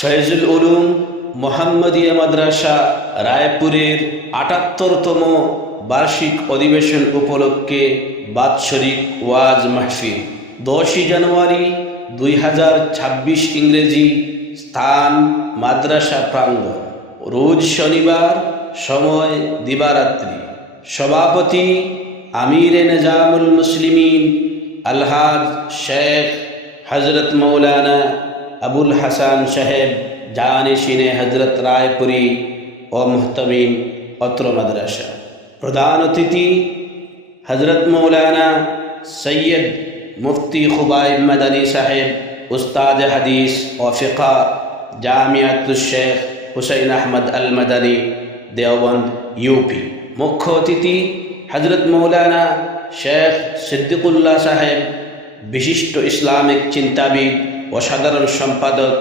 ফয়জুল উলুম মোহাম্মদিয়া মাদ্রাসা রায়পুরের ৭৮তম বার্ষিক অধিবেশন উপলক্ষে বাৎসরিক ওয়াজ মাহফিল ১০ জানুয়ারি ২০২৬ ইংরেজি। স্থান মাদ্রাসা প্রাঙ্গণ, রোজ শনিবার, সময় দিবারাত্রি। সভাপতি আমিরে নিজামুল মুসলিমিন আলহাজ শেখ হজরত মৌলানা আবুল হাসান সাহেব জানিশিনে হজরত রায়পুরি ও মুহতামিম অত্র মাদ্রাসা। প্রধান অতিথি হজরত মৌলানা সৈয়দ মুফতি খুবাইব মাদানী সাহেব, উস্তাদ হাদিস ও ফিকহ, জামিয়াতুশ শেখ হুসাইন আহমদ আল মাদানী, দেওবন্দ, ইউপি। মুখ্য অতিথি হজরত মৌলানা শেখ সিদ্দিকুল্লাহ সাহেব, বিশিষ্ট ইসলামিক চিন্তাবিদ ও সাধারণ সম্পাদক,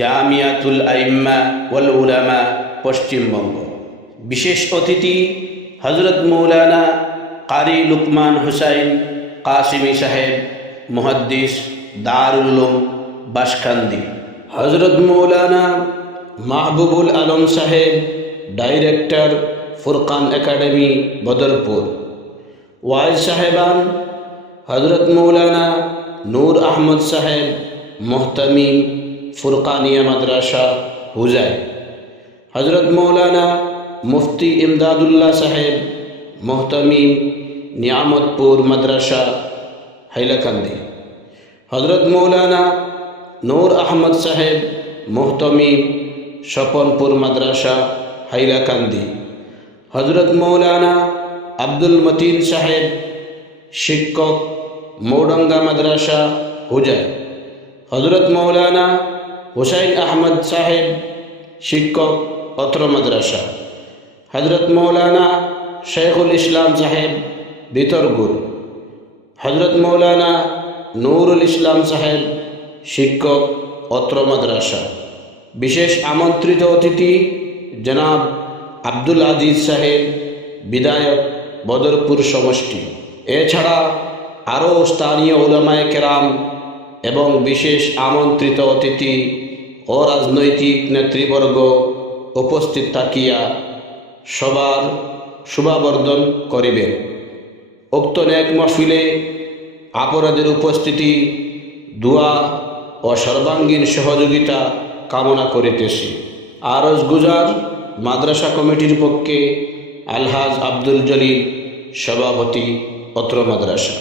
জামিয়াতুল আইম্মা ওয়াল উলামা, পশ্চিমবঙ্গ। বিশেষ অতিথি হজরত মৌলানা কারি লুকমান হুসাইন কাসিমি সাহেব, মুহাদ্দিস, দারুল উলুম, বাসখান্দি। হজরত মৌলানা মাহবুবুল আলম সাহেব, ডাইরেক্টর, ফুরকান একাডেমি, বদরপুর। ওয়াইজ সাহেবান হজরত মৌলানা নূর আহমদ সাহেব, মুহতামিম, ফুরকানিয়া মাদ্রাসা, হুজাই। হজরত মৌলানা মুফতি ইমদাদুল্লাহ সাহেব, মুহতামিম, নিয়ামতপুর মাদ্রাসা, হাইলাকান্দি। হজরত মৌলানা নূর আহমদ সাহেব, মুহতামিম, স্বপনপুর মাদ্রাসা, হাইলাকান্দি। হজরত মৌলানা আব্দুল মতিন সাহেব, শিক্ষক, মৌডঙ্গা মাদ্রাসা, হুজাই। হজরত মৌলানা হুসাইন আহমদ সাহেব, শিক্ষক, অত্র মাদ্রাসা। হজরত মৌলানা শেখুল ইসলাম সাহেব, বিতরগুল। হজরত মৌলানা নুরুল ইসলাম সাহেব, শিক্ষক, অত্র মাদ্রাসা। বিশেষ আমন্ত্রিত অতিথি জনাব আব্দুল আজিজ সাহেব, বিধায়ক, বদরপুর সমষ্টি। এছাড়া আরও স্থানীয় উলামায়ে কেরাম এবং বিশেষ আমন্ত্রিত অতিথি ও রাজনৈতিক নেতৃবর্গ উপস্থিত থাকিয়া সবার শুভাবর্ধন করিবেন। উক্ত নেক মাহফিলে আপনাদের উপস্থিতি, দোয়া ও সর্বাঙ্গীন সহযোগিতা কামনা করিতেছি। আরজ গুজার মাদ্রাসা কমিটির পক্ষে আলহাজ আব্দুল জলিল, সভাপতি, অত্র মাদ্রাসা।